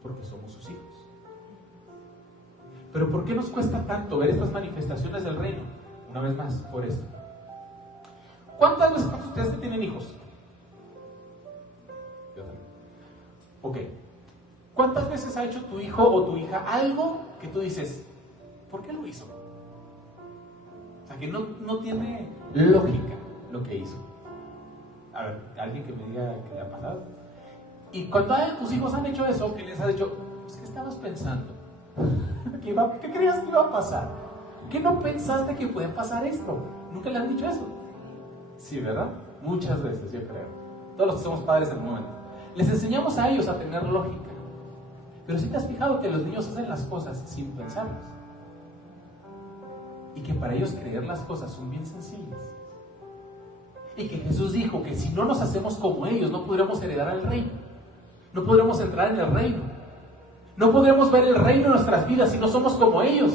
porque somos sus hijos. Pero ¿por qué nos cuesta tanto ver estas manifestaciones del reino? Una vez más, por esto. ¿Cuántas veces ustedes tienen hijos? Ok. ¿Cuántas veces ha hecho tu hijo o tu hija algo que tú dices, ¿por qué lo hizo? O sea, que no tiene lógica lo que hizo. A ver, alguien que me diga que le ha pasado. Y cuando tus hijos han hecho eso, que les has dicho, pues, ¿qué estabas pensando? ¿Qué creías que iba a pasar? ¿Qué no pensaste que puede pasar esto? ¿Nunca le han dicho eso? Sí, ¿verdad? Muchas veces, yo creo. Todos los que somos padres en el momento. Les enseñamos a ellos a tener lógica. Pero si te has fijado que los niños hacen las cosas sin pensarlas. Y que para ellos creer las cosas son bien sencillas. Y que Jesús dijo que si no nos hacemos como ellos, no podremos heredar el reino. No podremos entrar en el reino. No podremos ver el reino en nuestras vidas si no somos como ellos.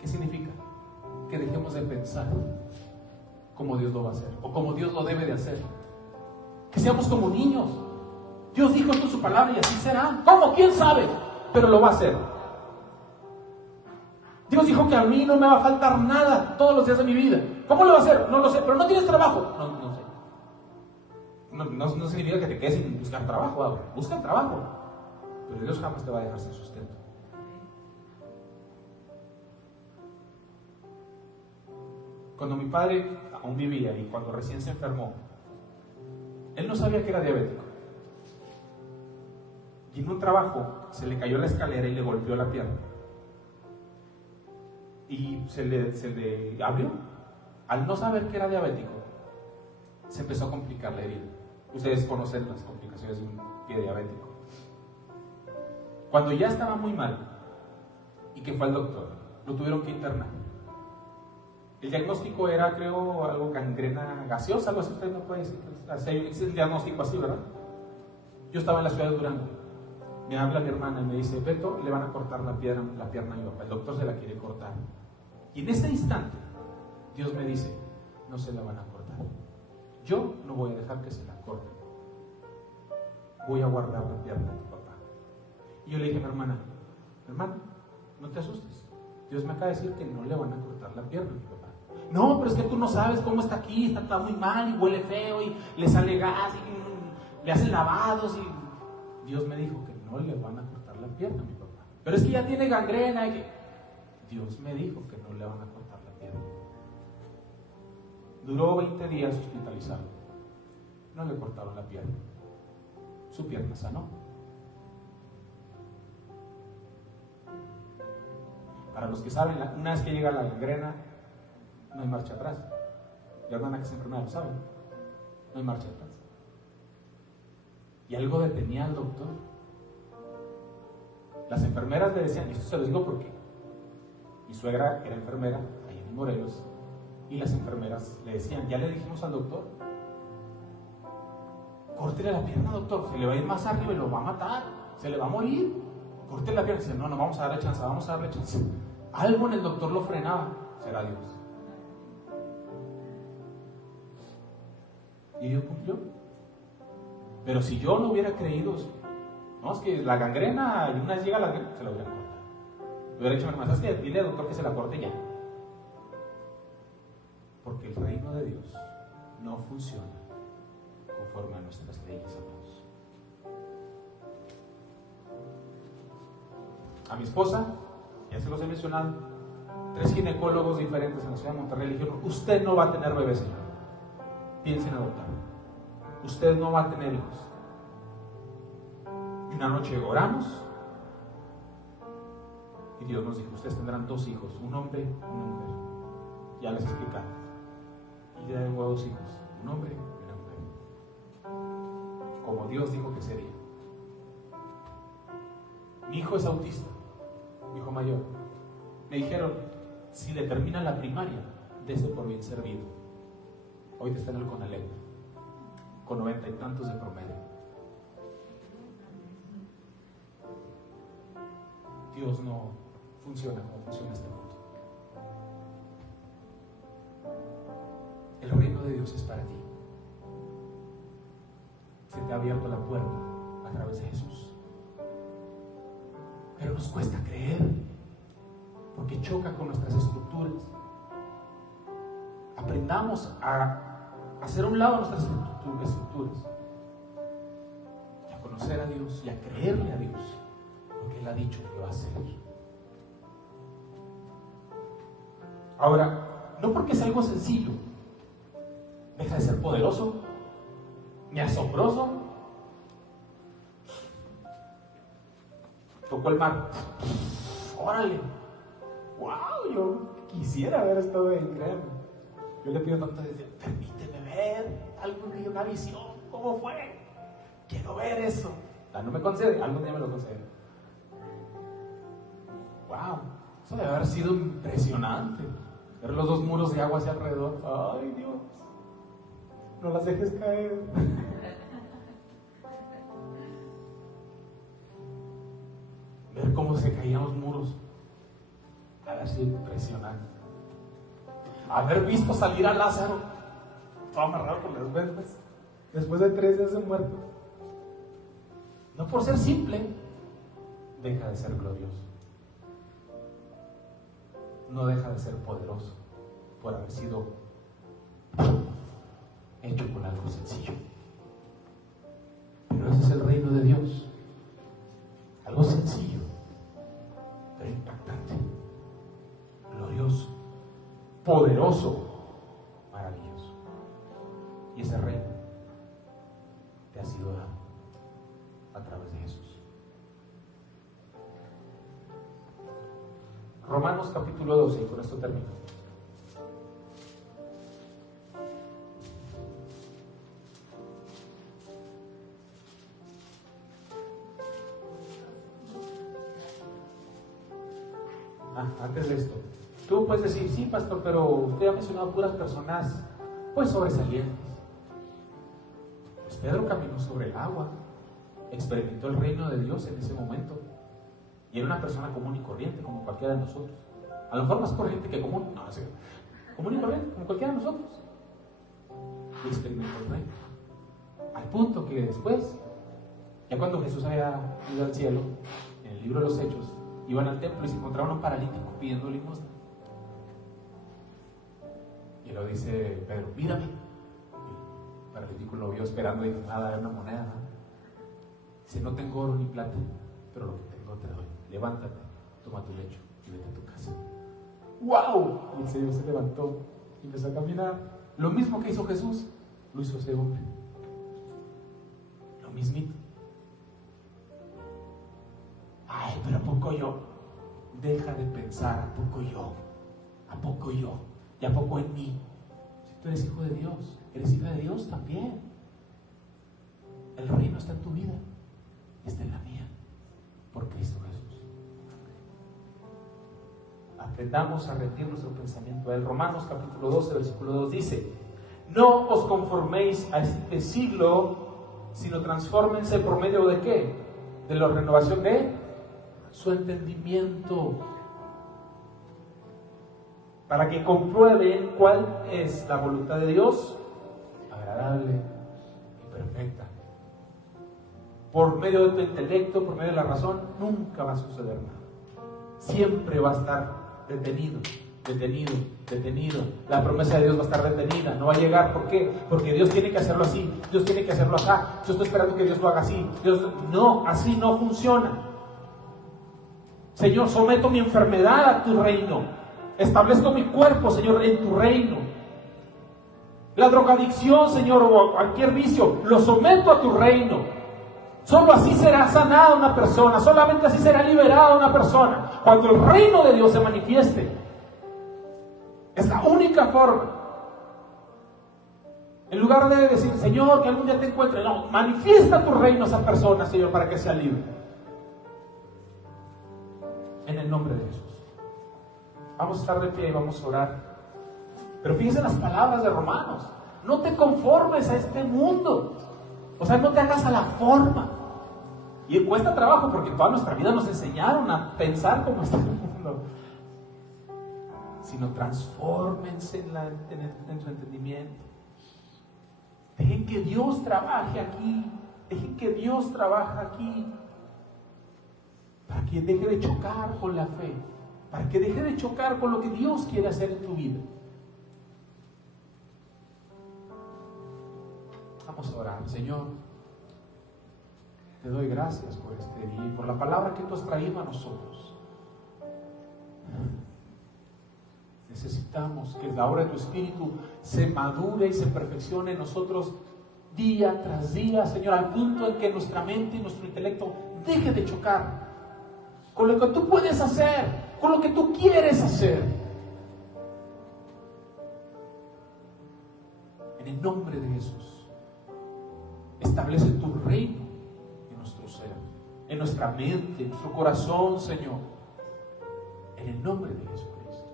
¿Qué significa? Que dejemos de pensar como Dios lo va a hacer, o como Dios lo debe de hacer. Que seamos como niños. Dios dijo esto en su palabra y así será. ¿Cómo? ¿Quién sabe? Pero lo va a hacer. Dios dijo que a mí no me va a faltar nada todos los días de mi vida. ¿Cómo lo va a hacer? No lo sé, pero no tienes trabajo. No sé. No significa que te quedes sin buscar trabajo. Ahora. Busca el trabajo. Pero Dios jamás te va a dejar sin sustento. Cuando mi padre aún vivía y cuando recién se enfermó, él no sabía que era diabético. Y en un trabajo se le cayó la escalera y le golpeó la pierna. Y se le abrió. Al no saber que era diabético, se empezó a complicar la herida. Ustedes conocen las complicaciones de un pie diabético. Cuando ya estaba muy mal y que fue al doctor, lo tuvieron que internar. El diagnóstico era, creo, algo gangrena gaseosa, algo así. Usted no puede decir que es el diagnóstico así, ¿verdad? Yo estaba en la ciudad de Durango. Me habla mi hermana y me dice: Beto, le van a cortar la pierna a mi papá. El doctor se la quiere cortar. Y en ese instante, Dios me dice: no se la van a cortar. Yo no voy a dejar que se la corten. Voy a guardar la pierna de tu papá. Y yo le dije a mi hermana: no te asustes. Dios me acaba de decir que no le van a cortar la pierna a mi papá. No, pero es que tú no sabes cómo está aquí, está muy mal y huele feo y le sale gas y le hacen lavados y Dios me dijo que no le van a cortar la pierna a mi papá. Pero es que ya tiene gangrena y Dios me dijo que no le van a cortar la pierna. Duró 20 días hospitalizado. No le cortaron la pierna. Su pierna sanó. Para los que saben, una vez que llega la gangrena, no hay marcha atrás. La hermana que es enfermera lo sabe. No hay marcha atrás. Y algo detenía al doctor. Las enfermeras le decían, y esto se lo digo porque mi suegra era enfermera allá en Morelos, y las enfermeras le decían: ya le dijimos al doctor, córtele la pierna, doctor, se le va a ir más arriba y lo va a matar, se le va a morir, córtele la pierna. Y dice: no, vamos a darle chance. Algo en el doctor lo frenaba. Será Dios. Y Dios cumplió. Pero si yo no hubiera creído, no, es que la gangrena, y una vez llega la gangrena, se la hubiera cortado. Le hubiera dicho a mi hermana: ¿sabes qué? Dile al doctor que se la corte ya. Porque el reino de Dios no funciona conforme a nuestras leyes, amados. A mi esposa, ya se los he mencionado, 3 ginecólogos diferentes en la ciudad de Monterrey le dijeron: usted no va a tener bebé, señor. Piensen en adoptar. Usted no va a tener hijos. Y una noche oramos y Dios nos dijo: ustedes tendrán 2 hijos, un hombre y una mujer. Ya les explicaba. Y ya tengo 2 hijos, un hombre y una mujer. Como Dios dijo que sería. Mi hijo es autista, mi hijo mayor. Me dijeron: si le termina la primaria, dése por bien servido. Hoy está en el Conalep, con 90 y tantos de promedio. Dios no funciona como funciona este mundo. El reino de Dios es para ti. Se te ha abierto la puerta a través de Jesús. Pero nos cuesta creer, porque choca con nuestras estructuras. Aprendamos a hacer a un lado nuestras estructuras y a conocer a Dios y a creerle a Dios, porque Él ha dicho que lo va a hacer. Ahora, no porque es algo sencillo deja de ser poderoso ni asombroso. Tocó el mar. ¡Órale! ¡Wow! Yo quisiera haber estado ahí, créanme. Yo le pido tanto, permíteme ver algún día una visión, ¿cómo fue? Quiero ver eso. No me concede, algún día me lo concede. Wow, eso debe haber sido impresionante. Ver los dos muros de agua hacia alrededor. Ay, Dios, no las dejes caer. Ver cómo se caían los muros. Debe haber sido impresionante. Haber visto salir a Lázaro, todo amarrado con las vendas, después de 3 días de muerto. No por ser simple, deja de ser glorioso. No deja de ser poderoso por haber sido hecho con algo sencillo. Pero ese es el reino de Dios. Algo sencillo, pero impactante, glorioso, poderoso, maravilloso. Y ese reino te ha sido dado a través de Jesús. Romanos capítulo 12, y con esto termino. Antes de esto, tú puedes decir, sí, pastor, pero usted ha mencionado puras personas pues sobresalientes. Pues Pedro caminó sobre el agua, experimentó el reino de Dios en ese momento, y era una persona común y corriente como cualquiera de nosotros. A lo mejor más corriente que común, no sé, común y corriente como cualquiera de nosotros. Y experimentó el reino, al punto que después, ya cuando Jesús había ido al cielo, en el libro de los Hechos, iban al templo y se encontraban un paralítico pidiendo limosna. Y luego dice Pedro, mírame. El paralítico lo vio esperando y dijo, nada, era una moneda, ¿no? Dice, no tengo oro ni plata, pero lo que tengo te doy. Levántate, toma tu lecho y vete a tu casa. ¡Wow! Y el Señor se levantó y empezó a caminar. Lo mismo que hizo Jesús, lo hizo ese hombre. Lo mismito. Ay, pero ¿a poco yo? Deja de pensar, ¿a poco yo? ¿A poco yo? ¿Y a poco en mí? Si tú eres hijo de Dios, eres hija de Dios también. El reino está en tu vida, está en la mía, por Cristo Jesús. Aprendamos a rendir nuestro pensamiento a Él. Romanos capítulo 12, versículo 2 dice, no os conforméis a este siglo, sino transfórmense por medio de ¿qué? De la renovación de su entendimiento, para que comprueben cuál es la voluntad de Dios, agradable y perfecta. Por medio de tu intelecto, por medio de la razón, nunca va a suceder nada. Siempre va a estar detenido. La promesa de Dios va a estar detenida, no va a llegar. ¿Por qué? Porque Dios tiene que hacerlo así, Dios tiene que hacerlo así. Yo estoy esperando que Dios lo haga así. No, así no funciona. Señor, someto mi enfermedad a tu reino. Establezco mi cuerpo, Señor, en tu reino. La drogadicción, Señor, o cualquier vicio, lo someto a tu reino. Solo así será sanada una persona, solamente así será liberada una persona, cuando el reino de Dios se manifieste. Es la única forma. En lugar de decir, Señor, que algún día te encuentre, no, manifiesta tu reino a esa persona, Señor, para que sea libre. En el nombre de Jesús. Vamos a estar de pie y vamos a orar. Pero fíjense las palabras de Romanos. No te conformes a este mundo. O sea, no te hagas a la forma. Y cuesta trabajo porque toda nuestra vida nos enseñaron a pensar como está el mundo. Sino transfórmense en su entendimiento. Dejen que Dios trabaje aquí. Dejen que Dios trabaje aquí. Para que deje de chocar con la fe. Para que deje de chocar con lo que Dios quiere hacer en tu vida. Vamos a orar. Señor, te doy gracias por este día y por la palabra que tú has traído a nosotros. Necesitamos que la obra de tu Espíritu se madure y se perfeccione en nosotros día tras día, Señor, al punto en que nuestra mente y nuestro intelecto deje de chocar con lo que tú puedes hacer, con lo que tú quieres hacer. Jesús. Establece tu reino en nuestro ser, en nuestra mente, en nuestro corazón, Señor. En el nombre de Jesucristo.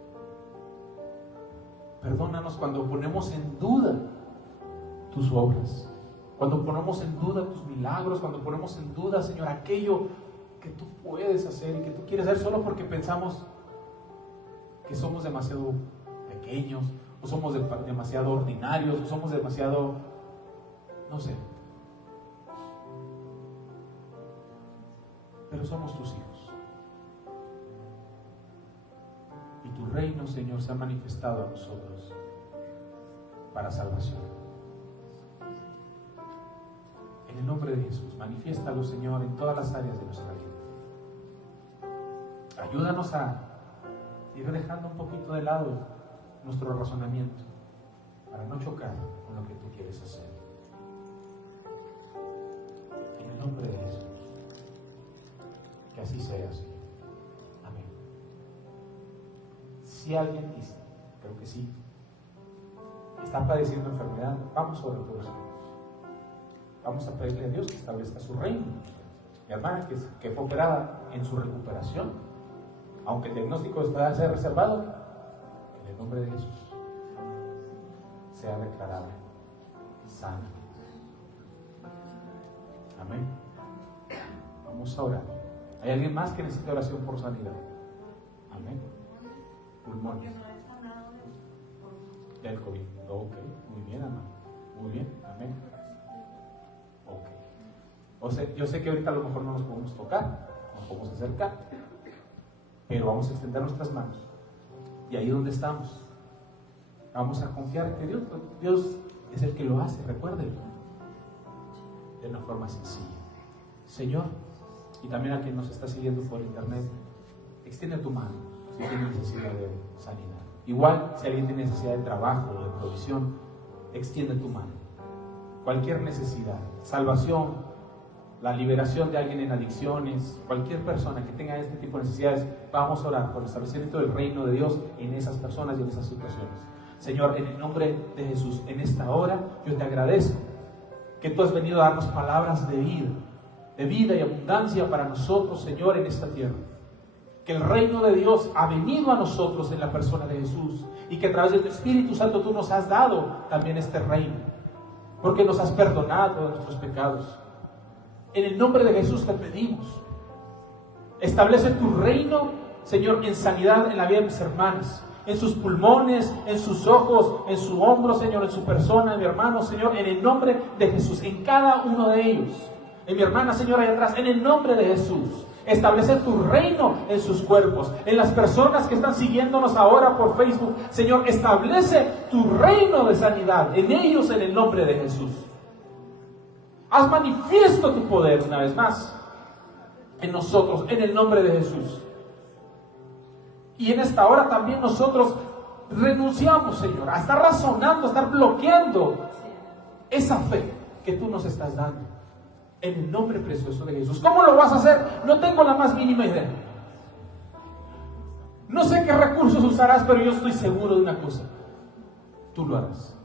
Perdónanos cuando ponemos en duda tus obras, cuando ponemos en duda tus milagros, cuando ponemos en duda, Señor, aquello que tú puedes hacer y que tú quieres hacer solo porque pensamos que somos demasiado pequeños, o somos demasiado ordinarios, o somos demasiado, no sé. Pero somos tus hijos. Y tu reino, Señor, se ha manifestado a nosotros para salvación. En el nombre de Jesús, manifiéstalo, Señor, en todas las áreas de nuestra vida. Ayúdanos a ir dejando un poquito de lado nuestro razonamiento para no chocar con lo que tú quieres hacer. En el nombre de Jesús. Que así sea, Señor. Amén. Si alguien, y creo que sí, está padeciendo enfermedad, vamos a orar por eso. Vamos a pedirle a Dios que establezca su reino. Mi hermana que fue operada en su recuperación, aunque el diagnóstico está a ser reservado, en el nombre de Jesús sea declarada sana. Amén. Vamos a orar. ¿Hay alguien más que necesite oración por sanidad? Amén. Pulmones. Del COVID. Ok, muy bien, hermano. Muy bien, amén. Ok. O sea, yo sé que ahorita a lo mejor no nos podemos tocar, no nos podemos acercar, pero vamos a extender nuestras manos. Y ahí donde estamos, vamos a confiar que Dios es el que lo hace, recuérdenlo. De una forma sencilla. Señor, y también a quien nos está siguiendo por internet, extiende tu mano si tiene necesidad de sanidad. Igual, si alguien tiene necesidad de trabajo o de provisión, extiende tu mano. Cualquier necesidad, salvación, la liberación de alguien en adicciones, cualquier persona que tenga este tipo de necesidades, vamos a orar por el establecimiento del reino de Dios en esas personas y en esas situaciones. Señor, en el nombre de Jesús, en esta hora, yo te agradezco que tú has venido a darnos palabras de vida y abundancia para nosotros, Señor, en esta tierra. Que el reino de Dios ha venido a nosotros en la persona de Jesús y que a través de tu Espíritu Santo tú nos has dado también este reino, porque nos has perdonado de nuestros pecados. En el nombre de Jesús te pedimos, establece tu reino, Señor, en sanidad en la vida de mis hermanas, en sus pulmones, en sus ojos, en su hombro, Señor, en su persona, en mi hermano, Señor, en el nombre de Jesús, en cada uno de ellos. En mi hermana, Señor, allá atrás, en el nombre de Jesús. Establece tu reino en sus cuerpos, en las personas que están siguiéndonos ahora por Facebook. Señor, establece tu reino de sanidad en ellos, en el nombre de Jesús. Haz manifiesto tu poder una vez más en nosotros, en el nombre de Jesús. Y en esta hora también nosotros renunciamos, Señor, a estar razonando, a estar bloqueando esa fe que tú nos estás dando. En el nombre precioso de Jesús. ¿Cómo lo vas a hacer? No tengo la más mínima idea. No sé qué recursos usarás, pero yo estoy seguro de una cosa. Tú lo harás.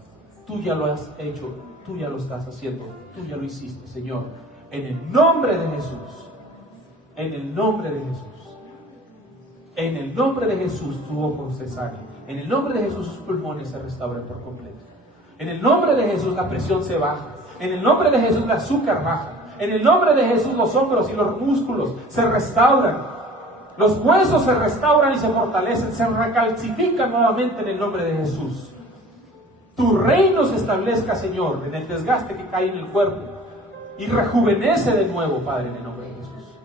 Tú ya lo has hecho. Tú ya lo estás haciendo. Tú ya lo hiciste, Señor. En el nombre de Jesús. En el nombre de Jesús. En el nombre de Jesús tu ojo se sane. En el nombre de Jesús sus pulmones se restauran por completo. En el nombre de Jesús la presión se baja. En el nombre de Jesús el azúcar baja. En el nombre de Jesús los hombros y los músculos se restauran. Los huesos se restauran y se fortalecen, se recalcifican nuevamente en el nombre de Jesús. Tu reino se establezca, Señor, en el desgaste que cae en el cuerpo y rejuvenece de nuevo, Padre, en el nombre de Jesús.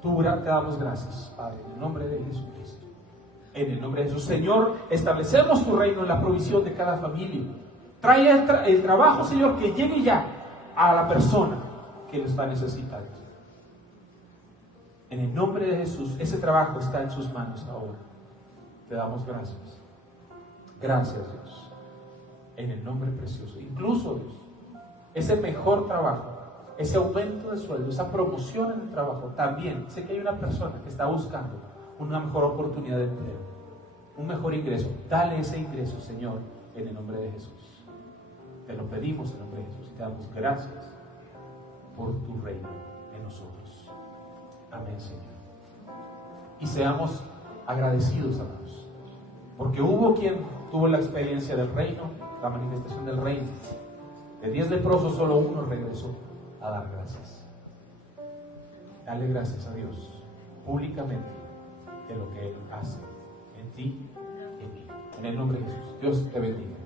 Te damos gracias, Padre, en el nombre de Jesucristo. En el nombre de Jesús, Señor, establecemos tu reino en la provisión de cada familia. Trae el trabajo, Señor, que llegue ya a la persona que lo está necesitando. En el nombre de Jesús, ese trabajo está en sus manos ahora. Te damos gracias. Gracias, Dios. En el nombre precioso. Incluso, Dios, ese mejor trabajo, ese aumento de sueldo, esa promoción en el trabajo, también sé que hay una persona que está buscando una mejor oportunidad de empleo, un mejor ingreso. Dale ese ingreso, Señor, en el nombre de Jesús. Te lo pedimos en nombre de Jesús y te damos gracias por tu reino en nosotros. Amén, Señor. Y seamos agradecidos, amados, porque hubo quien tuvo la experiencia del reino, la manifestación del reino. De 10 leprosos, solo uno regresó a dar gracias. Dale gracias a Dios públicamente de lo que Él hace en ti y en mí. En el nombre de Jesús. Dios te bendiga.